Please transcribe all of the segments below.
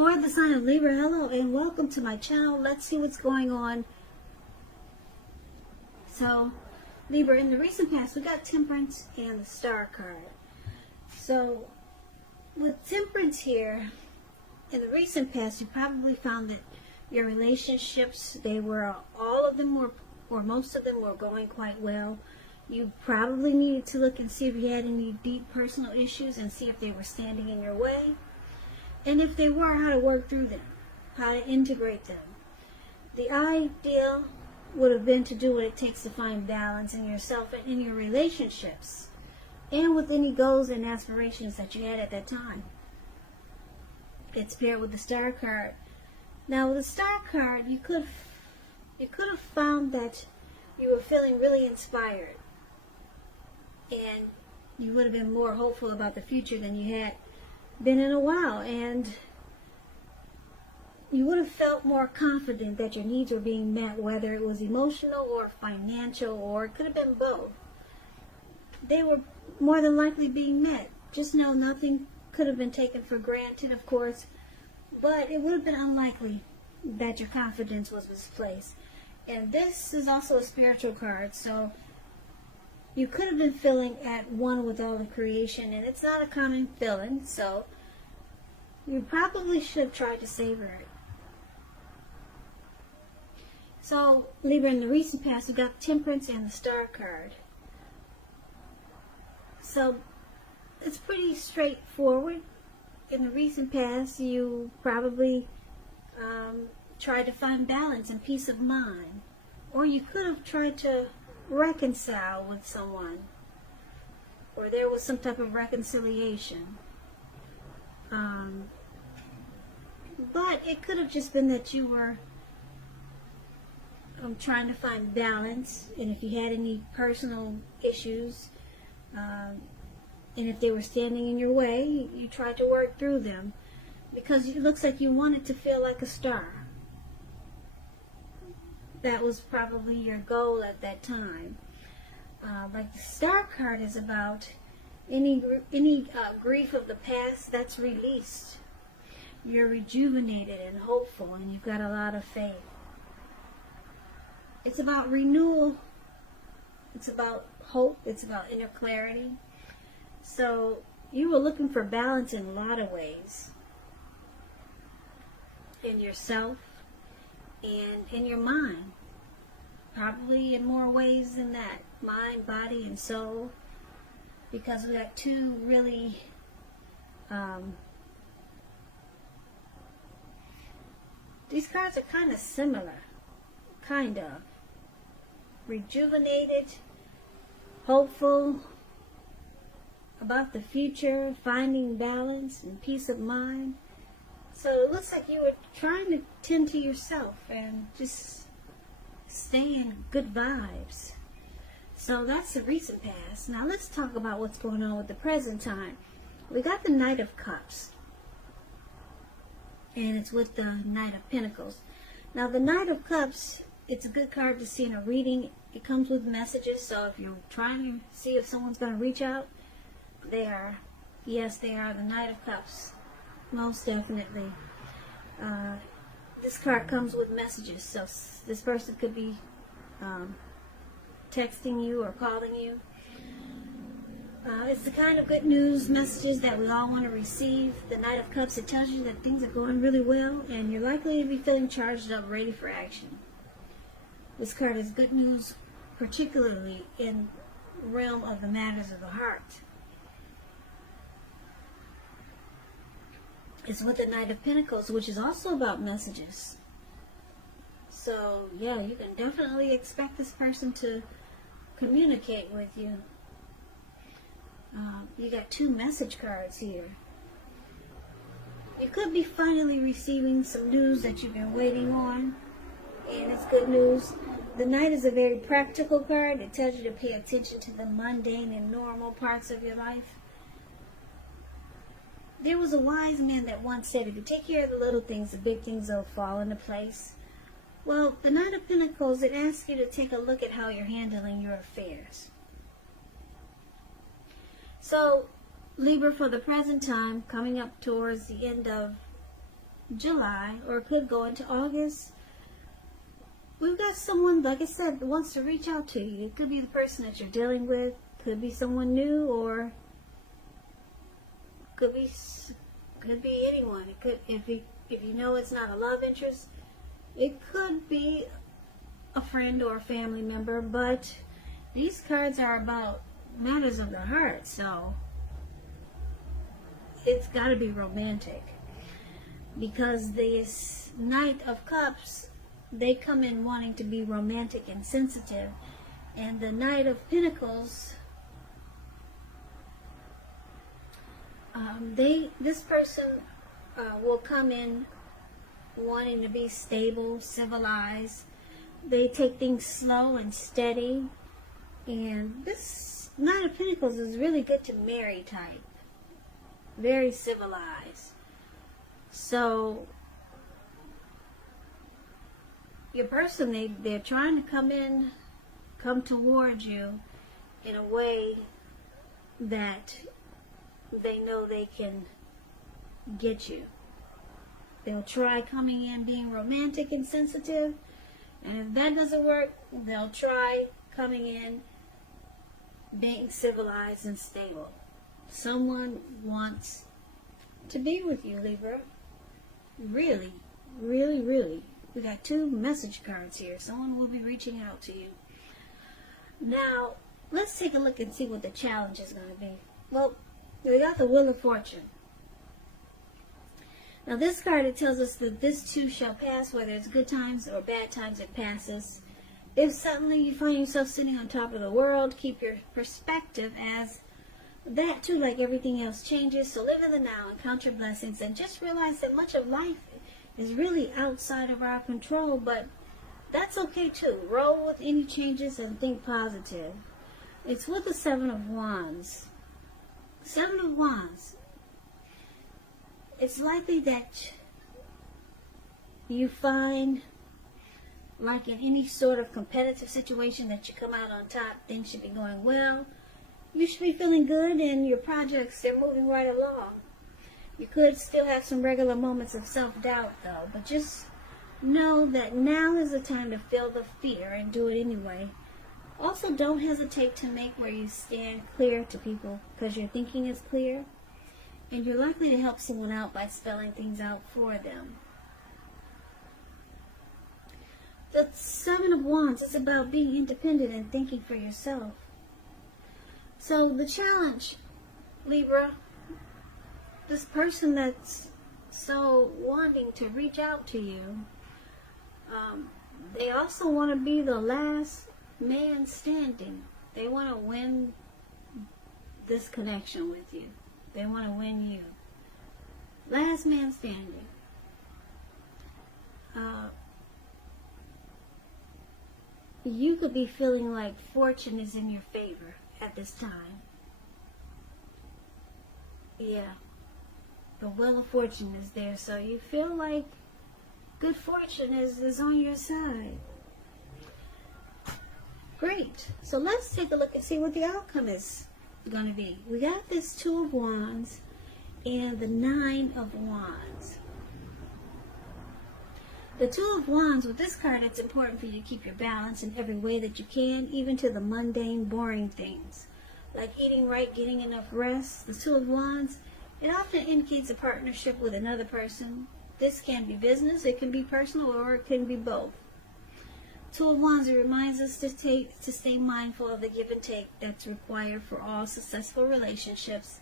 For the sign of Libra, hello and welcome to my channel. Let's see what's going on. So, Libra, in the recent past, we got Temperance and the Star card. So, with Temperance here, in the recent past, you probably found that your relationships, all of them were, or most of them were going quite well. You probably needed to look and see if you had any deep personal issues and see if they were standing in your way. And if they were, how to work through them, how to integrate them. The ideal would have been to do what it takes to find balance in yourself and in your relationships, and with any goals and aspirations that you had at that time. It's paired with the Star card. Now, with the Star card, you could have found that you were feeling really inspired, and you would have been more hopeful about the future than you had been in a while, and you would have felt more confident that your needs were being met, whether it was emotional or financial, or it could have been both. They were more than likely being met. Just know nothing could have been taken for granted, of course, but it would have been unlikely that your confidence was misplaced. And this is also a spiritual card, so you could have been feeling at one with all of creation, and it's not a common feeling, so you probably should have tried to savor it. So, Libra, in the recent past, we got Temperance and the Star card. So, it's pretty straightforward. In the recent past, you probably tried to find balance and peace of mind. Or you could have tried to reconcile with someone, or there was some type of reconciliation, but it could have just been that you were trying to find balance, and if you had any personal issues, and if they were standing in your way, you tried to work through them, because it looks like you wanted to feel like a star. That was probably your goal at that time. Like the Star card is about any grief of the past that's released. You're rejuvenated and hopeful, and you've got a lot of faith. It's about renewal. It's about hope. It's about inner clarity. So you were looking for balance in a lot of ways. In yourself and in your mind. Probably in more ways than that. Mind, body, and soul. Because we got two really these cards are kind of similar. Kind of. Rejuvenated, hopeful, about the future, finding balance and peace of mind. So it looks like you were trying to tend to yourself and just stay in good vibes. So that's the recent past. Now let's talk about what's going on with the present time. We got the Knight of Cups, and it's with the Knight of Pentacles. Now the Knight of Cups, it's a good card to see in a reading. It comes with messages, so if you're trying to see if someone's going to reach out, they are. Yes, they are the Knight of Cups. Most definitely. This card comes with messages, so this person could be texting you or calling you. It's the kind of good news messages that we all want to receive. The Knight of Cups, it tells you that things are going really well, and you're likely to be feeling charged up, ready for action. This card is good news, particularly in the realm of the matters of the heart. It's with the Knight of Pentacles, which is also about messages. So, yeah, you can definitely expect this person to communicate with you. You got two message cards here. You could be finally receiving some news that you've been waiting on, and it's good news. The Knight is a very practical card. It tells you to pay attention to the mundane and normal parts of your life. There was a wise man that once said, if you take care of the little things, the big things will fall into place. Well, the Knight of Pentacles, it asks you to take a look at how you're handling your affairs. So, Libra, for the present time, coming up towards the end of July, or it could go into August. We've got someone, like I said, that wants to reach out to you. It could be the person that you're dealing with, could be someone new, or could be anyone. It could, if you know it's not a love interest, it could be a friend or a family member. But these cards are about matters of the heart, so it's got to be romantic, because this Knight of Cups, they come in wanting to be romantic and sensitive, and the Knight of Pentacles, this person will come in wanting to be stable, civilized. They take things slow and steady, and this Knight of Pentacles is really good to marry type, very civilized. So your person, they're trying to come towards you in a way that they know they can get you. They'll try coming in being romantic and sensitive, and if that doesn't work, they'll try coming in being civilized and stable. Someone wants to be with you, Libra. Really, really, really. We got 2 message cards here. Someone will be reaching out to you. Now, let's take a look and see what the challenge is going to be. Well, we got the Wheel of Fortune. Now, this card, it tells us that this too shall pass, whether it's good times or bad times, it passes. If suddenly you find yourself sitting on top of the world, keep your perspective as that too, like everything else, changes. So live in the now and count your blessings, and just realize that much of life is really outside of our control, but that's okay too. Roll with any changes and think positive. It's with the 7 of Wands. 7 of Wands. It's likely that you find, like in any sort of competitive situation, that you come out on top. Things should be going well. You should be feeling good, and your projects, they're moving right along. You could still have some regular moments of self-doubt, though, but just know that now is the time to feel the fear and do it anyway. Also, don't hesitate to make where you stand clear to people, because your thinking is clear, and you're likely to help someone out by spelling things out for them. The 7 of Wands is about being independent and thinking for yourself. So the challenge, Libra, this person that's so wanting to reach out to you, they also want to be the last man standing. They want to win this connection with you. They want to win you. Last man standing. You could be feeling like fortune is in your favor at this time. Yeah. The Wheel of Fortune is there, so you feel like good fortune is on your side. Great. So let's take a look and see what the outcome is going to be. We got this 2 of Wands and the 9 of Wands. The 2 of Wands, with this card, it's important for you to keep your balance in every way that you can, even to the mundane, boring things, like eating right, getting enough rest. The 2 of Wands, it often indicates a partnership with another person. This can be business, it can be personal, or it can be both. 2 of Wands, it reminds us to stay mindful of the give and take that's required for all successful relationships.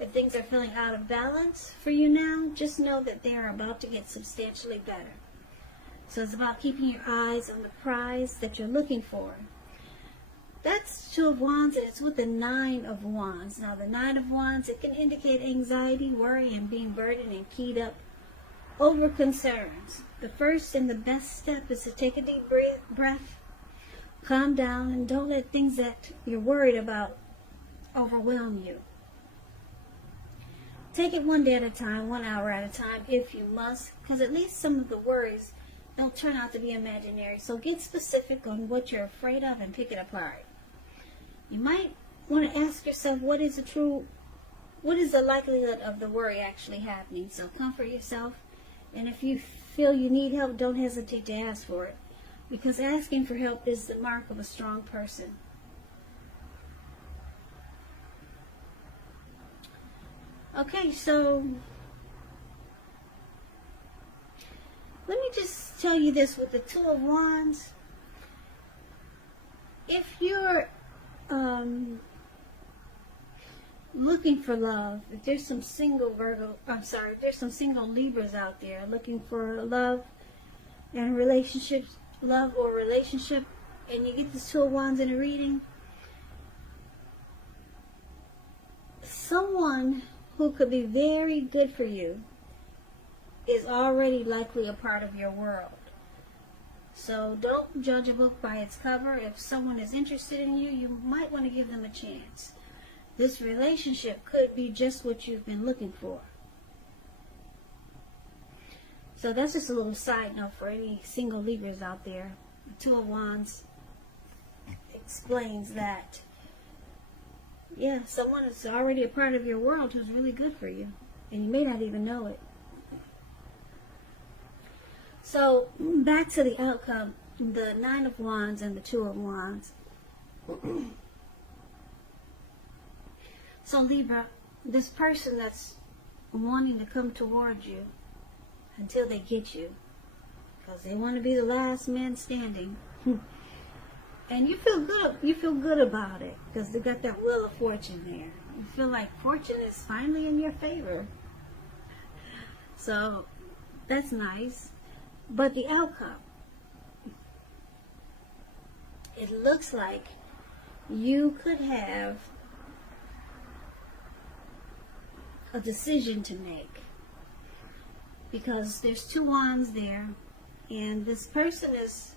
If things are feeling out of balance for you now, just know that they are about to get substantially better. So it's about keeping your eyes on the prize that you're looking for. That's 2 of Wands, and it's with the 9 of Wands. Now, the 9 of Wands, it can indicate anxiety, worry, and being burdened and keyed up over concerns. The first and the best step is to take a deep breath, calm down, and don't let things that you're worried about overwhelm you. Take it one day at a time, 1 hour at a time, if you must, because at least some of the worries, they'll turn out to be imaginary. So get specific on what you're afraid of and pick it apart. You might want to ask yourself, what is the likelihood of the worry actually happening? So comfort yourself And if you feel you need help, don't hesitate to ask for it, because asking for help is the mark of a strong person. Okay, so let me just tell you this with the Two of Wands. If you're looking for love, if there's some single if there's some single Libras out there looking for love and relationships, love or relationship, and you get this Two of Wands in a reading, someone who could be very good for you is already likely a part of your world. So don't judge a book by its cover. If someone is interested in you, you might want to give them a chance. This relationship could be just what you've been looking for. So that's just a little side note for any single Libras out there. The Two of Wands explains that, yeah, someone is already a part of your world who's really good for you, and you may not even know it. So back to the outcome, the Nine of Wands and the Two of Wands. So Libra, this person that's wanting to come towards you until they get you, because they want to be the last man standing. And you feel good about it, because they got that Wheel of Fortune there. You feel like fortune is finally in your favor. So that's nice. But the outcome, it looks like you could have a decision to make, because there's two wands there, and this person is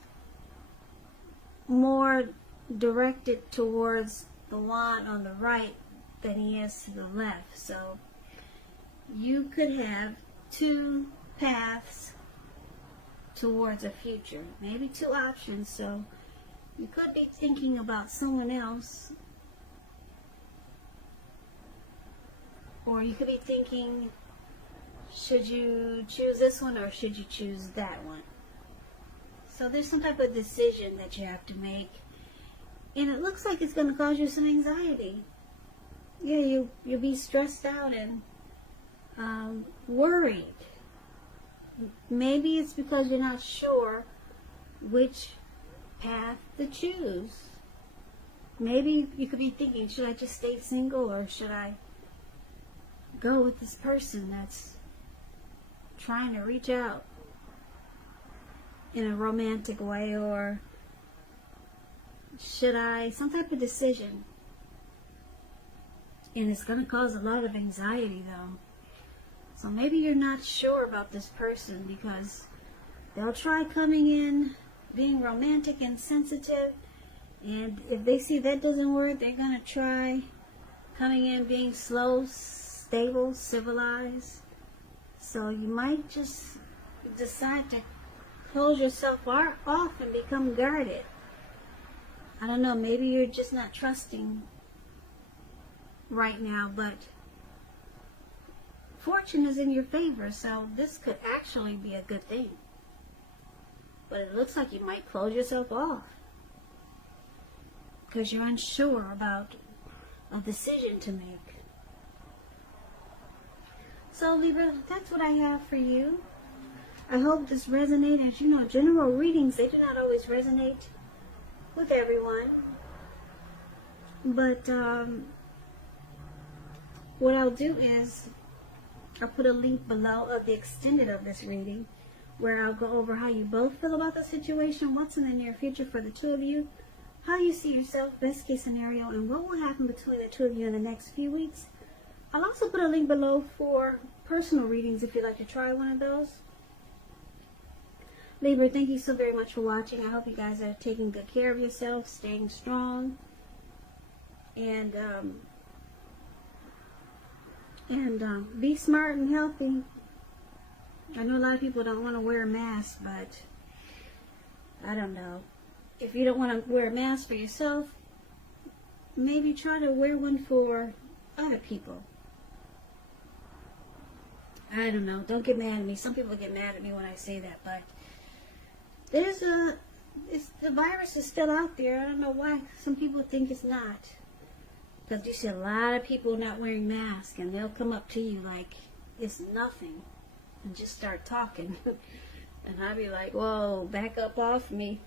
more directed towards the wand on the right than he is to the left. So you could have two paths towards a future, maybe two options. So you could be thinking about someone else, or you could be thinking, should you choose this one or should you choose that one? So there's some type of decision that you have to make, and it looks like it's going to cause you some anxiety. Yeah, you'll be stressed out and worried. Maybe it's because you're not sure which path to choose. Maybe you could be thinking, should I just stay single, or should I go with this person that's trying to reach out in a romantic way, or should I, some type of decision. And it's going to cause a lot of anxiety though. So maybe you're not sure about this person, because they'll try coming in being romantic and sensitive, and if they see that doesn't work, they're going to try coming in being slow, stable, civilized. So you might just decide to close yourself off and become guarded. I don't know, maybe you're just not trusting right now, but fortune is in your favor, so this could actually be a good thing. But it looks like you might close yourself off because you're unsure about a decision to make. So Libra, that's what I have for you. I hope this resonates. As you know, general readings, they do not always resonate with everyone. But what I'll do is I'll put a link below of the extended of this reading, where I'll go over how you both feel about the situation, what's in the near future for the two of you, how you see yourself, best case scenario, and what will happen between the two of you in the next few weeks. I'll also put a link below for personal readings if you'd like to try one of those. Libra, thank you so very much for watching. I hope you guys are taking good care of yourself, staying strong, and be smart and healthy. I know a lot of people don't want to wear a mask, but I don't know. If you don't want to wear a mask for yourself, maybe try to wear one for other people. I don't know. Don't get mad at me. Some people get mad at me when I say that, but the virus is still out there. I don't know why some people think it's not. Because you see a lot of people not wearing masks, and they'll come up to you like it's nothing and just start talking. And I'll be like, whoa, back up off me.